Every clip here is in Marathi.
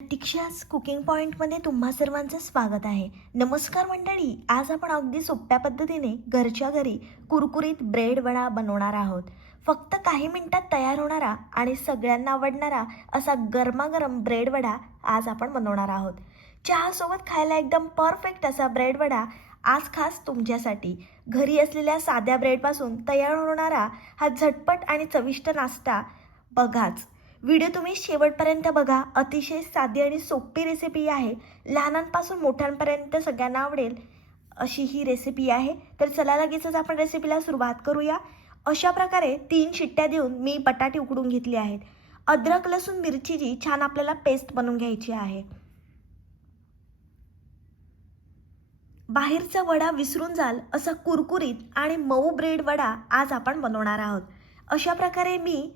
प्रतीक्षाच कुकिंग पॉईंटमध्ये तुम्हा सर्वांचं स्वागत आहे. नमस्कार मंडळी, आज आपण अगदी सोप्या पद्धतीने घरच्या घरी कुरकुरीत ब्रेड वडा बनवणार आहोत. फक्त काही मिनिटात तयार होणारा आणि सगळ्यांना आवडणारा असा गरमागरम ब्रेड वडा आज आपण बनवणार आहोत. चहासोबत खायला एकदम परफेक्ट असा ब्रेड वडा आज खास तुमच्यासाठी. घरी असलेल्या साध्या ब्रेडपासून तयार होणारा हा झटपट आणि चविष्ट नाश्ता बघाच. व्हिडिओ तुम्ही शेवटपर्यंत बघा. अतिशय साधी आणि सोपी रेसिपी आहे. लहानांपासून मोठ्यांपर्यंत सगळ्यांना आवडेल अशी ही रेसिपी आहे. तर चला लगेचच आपण रेसिपीला सुरुवात करूया. अशा प्रकारे 3 शिट्ट्या देऊन मी बटाटे उकडून घेतले आहेत. अद्रक लसूण मिरचीची छान आपल्याला पेस्ट बनवून घ्यायची आहे. बाहेरचा वडा विसरून जाल असा कुरकुरीत आणि मऊ ब्रेड वडा आज आपण बनवणार आहोत. अशा प्रकारे मी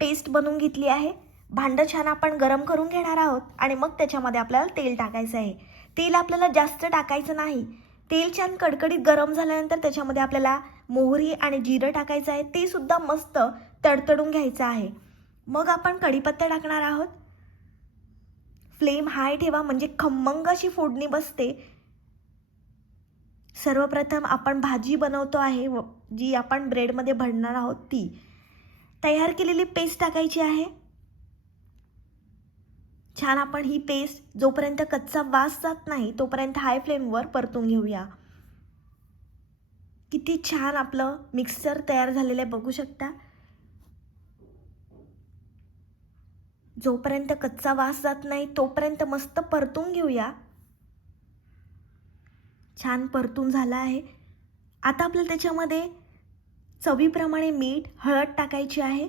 पेस्ट बनवून घेतली आहे. भांडं छान आपण गरम करून घेणार आहोत आणि मग त्याच्यामध्ये आपल्याला तेल टाकायचं आहे. तेल आपल्याला जास्त टाकायचं नाही. तेल छान कडकडीत गरम झाल्यानंतर त्याच्यामध्ये आपल्याला मोहरी आणि जिरं टाकायचं आहे. ते सुद्धा मस्त तडतडून घ्यायचं आहे. मग आपण कढीपत्ता टाकणार आहोत. फ्लेम हाय ठेवा म्हणजे खमंग अशी फोडणी बसते. सर्वप्रथम आपण भाजी बनवतो आहे जी आपण ब्रेडमध्ये भरणार आहोत ती. तयार केलेली पेस्ट टाकायची आहे. छान आपण ही पेस्ट जोपर्यंत कच्चा वास जात नाही तोपर्यंत हाय फ्लेमवर परतून घेऊया. किती छान आपलं मिक्सर तयार झालेलं आहे बघू शकता. जोपर्यंत कच्चा वास जात नाही तोपर्यंत मस्त परतून घेऊया. छान परतून झाला आहे. आता आपल्याला त्याच्यामध्ये चवीप्रमाणे मीठ, हळद टाकायची आहे.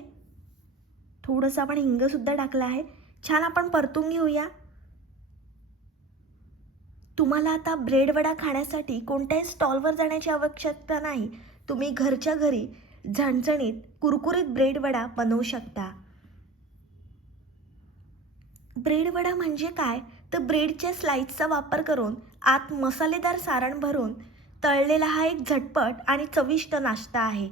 थोडंसं आपण हिंगसुद्धा टाकलं आहे. छान आपण परतून घेऊया. तुम्हाला आता ब्रेड वडा खाण्यासाठी कोणत्याही स्टॉलवर जाण्याची आवश्यकता नाही. तुम्ही घरच्या घरी झणझणीत कुरकुरीत ब्रेड वडा बनवू शकता. ब्रेड वडा म्हणजे काय तर ब्रेडच्या स्लाइसचा वापर करून आत मसालेदार सारण भरून तळलेला हा एक झटपट आणि चविष्ट नाश्ता आहे.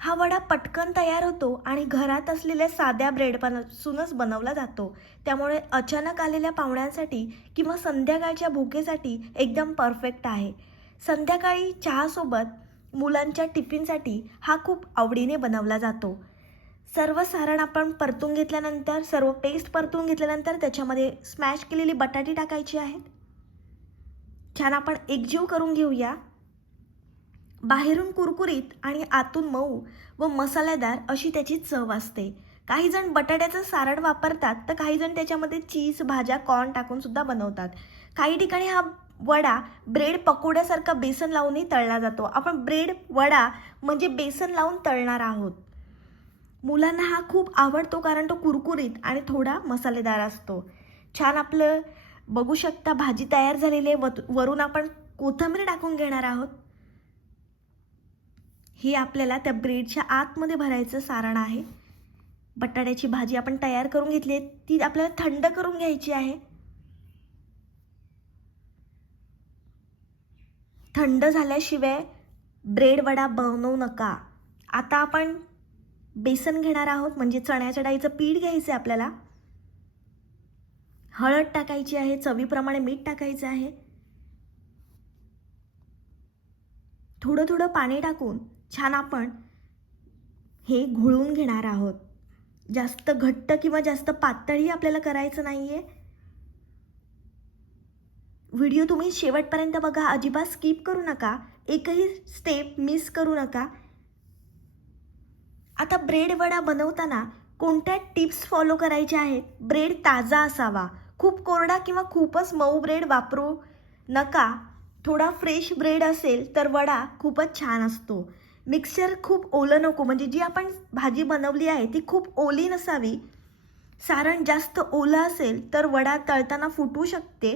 हा वडा पटकन तयार होतो आणि घरात असलेल्या साध्या ब्रेडपासूनच बनवला जातो. त्यामुळे अचानक आलेल्या पाहुण्यांसाठी किंवा संध्याकाळच्या भुकेसाठी एकदम परफेक्ट आहे. संध्याकाळी चहासोबत मुलांच्या टिफिनसाठी हा खूप आवडीने बनवला जातो. सर्व सारण आपण परतून घेतल्यानंतर, सर्व पेस्ट परतून घेतल्यानंतर त्याच्यामध्ये स्मॅश केलेली बटाटी टाकायची आहेत. छान आपण एकजीव करून घेऊया. बाहेरून कुरकुरीत आणि आतून मऊ व मसालेदार अशी त्याची चव असते. काही जण बटाट्याचं सारण वापरतात तर काही जण त्याच्यामध्ये चीज, भाज्या, कॉर्न टाकून सुद्धा बनवतात. काही ठिकाणी हा वडा ब्रेड पकोड्यासारखा बेसन लावूनही तळला जातो. आपण ब्रेड वडा म्हणजे बेसन लावून तळणार आहोत. मुलांना हा खूप आवडतो कारण तो कुरकुरीत आणि थोडा मसालेदार असतो. छान आपलं बघू शकता भाजी तयार झालेली आहे. वरून आपण कोथिंबीर टाकून घेणार आहोत. हे आपल्याला त्या ब्रेडच्या आतमध्ये भरायचं सारण आहे. बटाट्याची भाजी आपण तयार करून घेतली आहे. ती आपल्याला थंड करून घ्यायची आहे. थंड झाल्याशिवाय ब्रेड वडा बनवू नका. आता आपण बेसन घेणार आहोत म्हणजे चण्याच्या डाळीचं पीठ घ्यायचं आहे आपल्याला. हळद टाकायची आहे. चवीप्रमाणे मीठ टाकायचं आहे. थोडं थोडं पाणी टाकून छान आपण हे घोळून घेणार आहोत. जास्त घट्ट किंवा जास्त पातळही आपल्याला करायचं नाहीये. व्हिडिओ तुम्ही शेवटपर्यंत बघा. अजिबात स्किप करू नका. एकही स्टेप मिस करू नका. आता ब्रेड वडा बनवताना कोणत्या टिप्स फॉलो करायच्या आहेत. ब्रेड ताजा असावा. खूप कोरडा किंवा खूपच मऊ ब्रेड वापरू नका. थोडा फ्रेश ब्रेड असेल तर वडा खूपच छान असतो. मिक्सचर खूप ओलं नको म्हणजे जी आपण भाजी बनवली आहे ती खूप ओली नसावी. सारण जास्त ओलं असेल तर वडा तळताना फुटू शकते.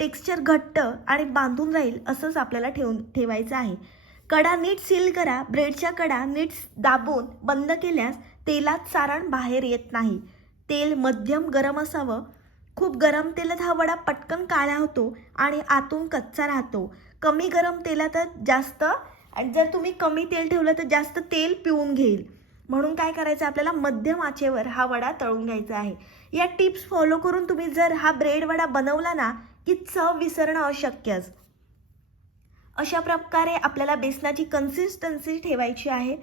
टेक्स्चर घट्ट आणि बांधून राहील असंच आपल्याला ठेवायचं आहे. कडा नीट सील करा. ब्रेडच्या कडा नीट दाबून बंद केल्यास तेलात सारण बाहेर येत नाही. तेल मध्यम गरम असावं. खूप गरम तेलात हा वडा पटकन काळा होतो आणि आतून कच्चा राहतो. कमी गरम तेलातच जास्त आणि जर तुम्ही कमी तेल ठेवलं तर जास्त तेल पिऊन घेईल. म्हणून काय करायचं आपल्याला मध्यम आचेवर हा वडा तळून घ्यायचा आहे. या टिप्स फॉलो करून तुम्ही जर हा ब्रेड वडा बनवला ना की चव विसरणं अशक्यच. अशा प्रकारे आपल्याला बेसनाची कन्सिस्टन्सी ठेवायची आहे.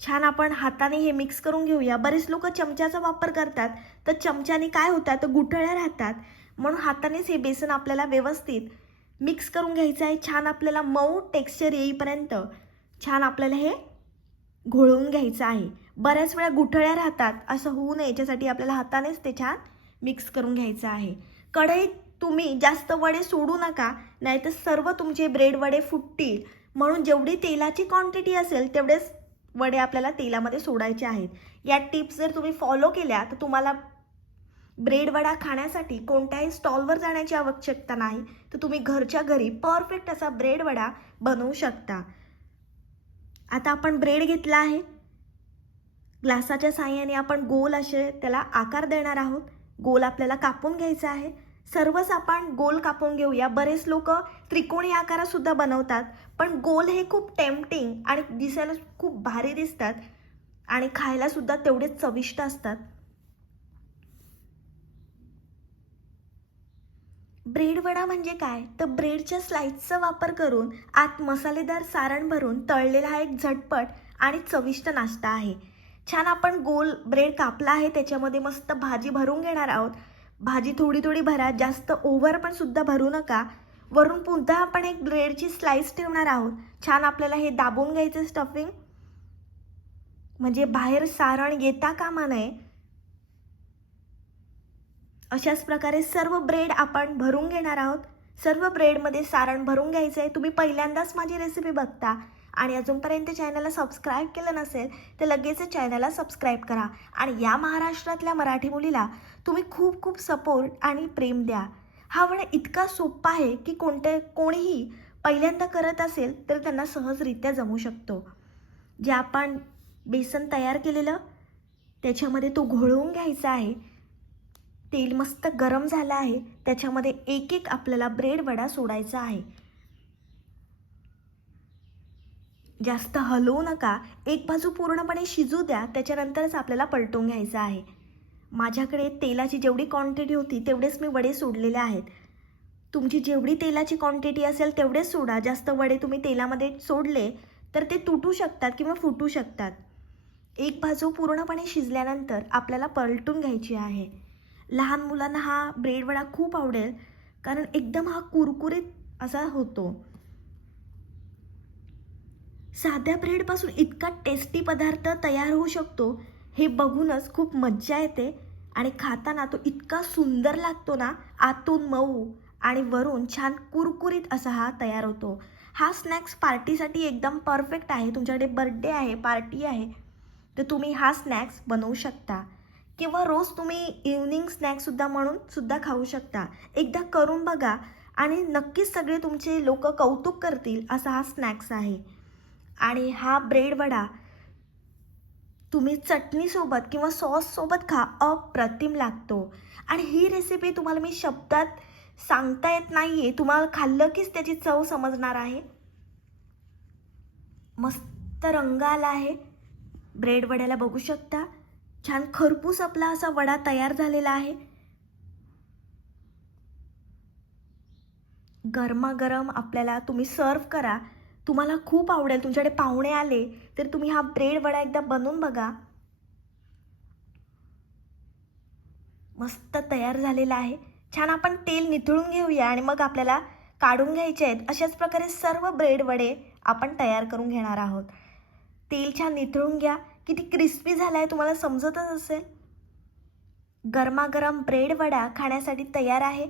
छान आपण हाताने हे मिक्स करून घेऊया. बरेच लोक चमच्याचा वापर करतात, तर चमच्याने काय होतात तर गुठळ्या राहतात. म्हणून हातानेच हे बेसन आपल्याला व्यवस्थित मिक्स करून घ्यायचं आहे. छान आपल्याला मऊ टेक्स्चर येईपर्यंत छान आपल्याला हे घोळवून घ्यायचं आहे. बऱ्याच वेळा गुठळ्या राहतात, असं होऊ नये याच्यासाठी आपल्याला हातानेच ते छान मिक्स करून घ्यायचं आहे. कढईत तुम्ही जास्त वडे सोडू नका, नाहीतर सर्व तुमचे ब्रेड वडे फुटतील. म्हणून जेवढी तेलाची क्वांटिटी असेल तेवढेच वडे आपल्याला तेलामध्ये सोडायचे आहेत. या टिप्स जर तुम्ही फॉलो केल्या तर तुम्हाला ब्रेड वडा खाण्यासाठी कोणत्याही स्टॉलवर जाण्याची आवश्यकता नाही, तर तुम्ही घरच्या घरी परफेक्ट असा ब्रेड वडा बनवू शकता. आता आपण ब्रेड घेतला आहे. ग्लासाच्या साहाय्याने आपण गोल असे त्याला आकार देणार आहोत. गोल आपल्याला कापून घ्यायचा आहे. सर्वच आपण गोल कापून घेऊया. बरेच लोक त्रिकोणी आकारात सुद्धा बनवतात, पण गोल हे खूप टेम्पटिंग आणि दिसायला खूप भारी दिसतात आणि खायला सुद्धा तेवढेच चविष्ट असतात. ब्रेड वडा म्हणजे काय तर ब्रेडच्या स्लाइसचा वापर करून आत मसालेदार सारण भरून तळलेला हा एक झटपट आणि चविष्ट नाश्ता आहे. छान आपण गोल ब्रेड कापला आहे, त्याच्यामध्ये मस्त भाजी भरून घेणार आहोत. भाजी थोडी थोडी भरा, जास्त ओव्हर पण सुद्धा भरू नका. वरून पुन्हा आपण एक ब्रेडची स्लाइस ठेवणार आहोत. छान आपल्याला हे दाबून घ्यायचं स्टफिंग, म्हणजे बाहेर सारण येता कामा नये. अशाच प्रकारे सर्व ब्रेड आपण भरून घेणार आहोत. सर्व ब्रेडमध्ये सारण भरून घ्यायचं आहे. तुम्ही पहिल्यांदाच माझी रेसिपी बघता आणि अजूनपर्यंत चॅनलला सबस्क्राईब केलं नसेल तर लगेच चॅनलला सबस्क्राईब करा. आणि या महाराष्ट्रातल्या मराठी मुलीला तुम्ही खूप खूप सपोर्ट आणि प्रेम द्या. हा वडा इतका सोपा आहे की कोणीही पहिल्यांदा करत असेल तर त्यांना सहजरित्या जमू शकतो. जे आपण बेसन तयार केलेलं त्याच्यामध्ये तो घोळवून घ्यायचा आहे. तेल मस्त गरम झालं आहे, त्याच्यामध्ये एक एक आपल्याला ब्रेड वडा सोडायचा आहे. जास्त हलवू नका, एक बाजू पूर्णपणे शिजू द्या, त्याच्यानंतरच आपल्याला पलटून घ्यायचं आहे. माझ्याकडे तेलाची जेवढी क्वांटिटी होती तेवढेच मी वडे सोडलेले आहेत. तुमची जेवढी तेलाची क्वांटिटी असेल तेवढेच सोडा. जास्त वडे तुम्ही तेलामध्ये सोडले तर ते तुटू शकतात किंवा फुटू शकतात. एक बाजू पूर्णपणे शिजल्यानंतर आपल्याला पलटून घ्यायची आहे. लहान मुलांना हा ब्रेड वडा खूप आवडेल, कारण एकदम हा कुरकुरीत असा होतो. साध्या ब्रेडपासून इतका टेस्टी पदार्थ तयार होऊ शकतो हे बघूनच खूप मज्जा येते आणि खाताना तो इतका सुंदर लागतो ना. आतून मऊ आणि वरून छान कुरकुरीत असा हा तयार होतो. हा स्नॅक्स पार्टीसाठी एकदम परफेक्ट आहे. तुमच्याकडे बर्थडे आहे, पार्टी आहे, तर तुम्ही हा स्नॅक्स बनवू शकता किंवा रोज तुम्ही इव्हनिंग स्नॅक्ससुद्धा म्हणून सुद्धा खाऊ शकता. एकदा करून बघा आणि नक्कीच सगळे तुमचे लोक कौतुक करतील असा हा स्नॅक्स आहे. आणि हा ब्रेड वडा तुम्ही चटणीसोबत किंवा सॉससोबत खा, अप्रतिम लागतो. आणि ही रेसिपी तुम्हाला मी शब्दात सांगता येत नाही आहे, तुम्हाला खाल्लं कीच त्याची चव समजणार आहे. मस्त रंग आला आहे ब्रेड वड्याला, बघू शकता. छान खरपूस आपला असा वडा तयार झालेला आहे. गरमागरम आपल्याला तुम्ही सर्व करा. तुम्हाला खूप आवडेल. तुमच्याकडे पाहुणे आले तर तुम्ही हा ब्रेड वडा एकदा बनवून बघा. मस्त तयार झालेला आहे. छान आपण तेल निथळून घेऊया आणि मग आपल्याला काढून घ्यायचे आहेत. अशाच प्रकारे सर्व ब्रेड वडे आपण तयार करून घेणार आहोत. तेल छान निथळून घ्या. किती क्रिस्पी झाला आहे तुम्हाला समजतच असेल. गरमागरम ब्रेड वडा खाण्यासाठी तयार आहे.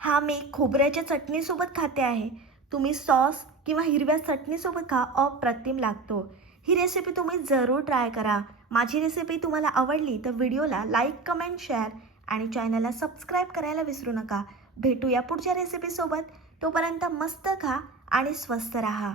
हा मी खोबऱ्याच्या चटणीसोबत खाते आहे. तुम्ही सॉस किंवा हिरव्या चटणीसोबत खा, अप्रतिम लागतो. ही रेसिपी तुम्ही जरूर ट्राय करा. माझी रेसिपी तुम्हाला आवडली तर व्हिडिओला लाईक, कमेंट, शेअर आणि चॅनलला सबस्क्राईब करायला विसरू नका. भेटूया पुढच्या रेसिपीसोबत. तोपर्यंत मस्त खा आणि स्वस्थ राहा.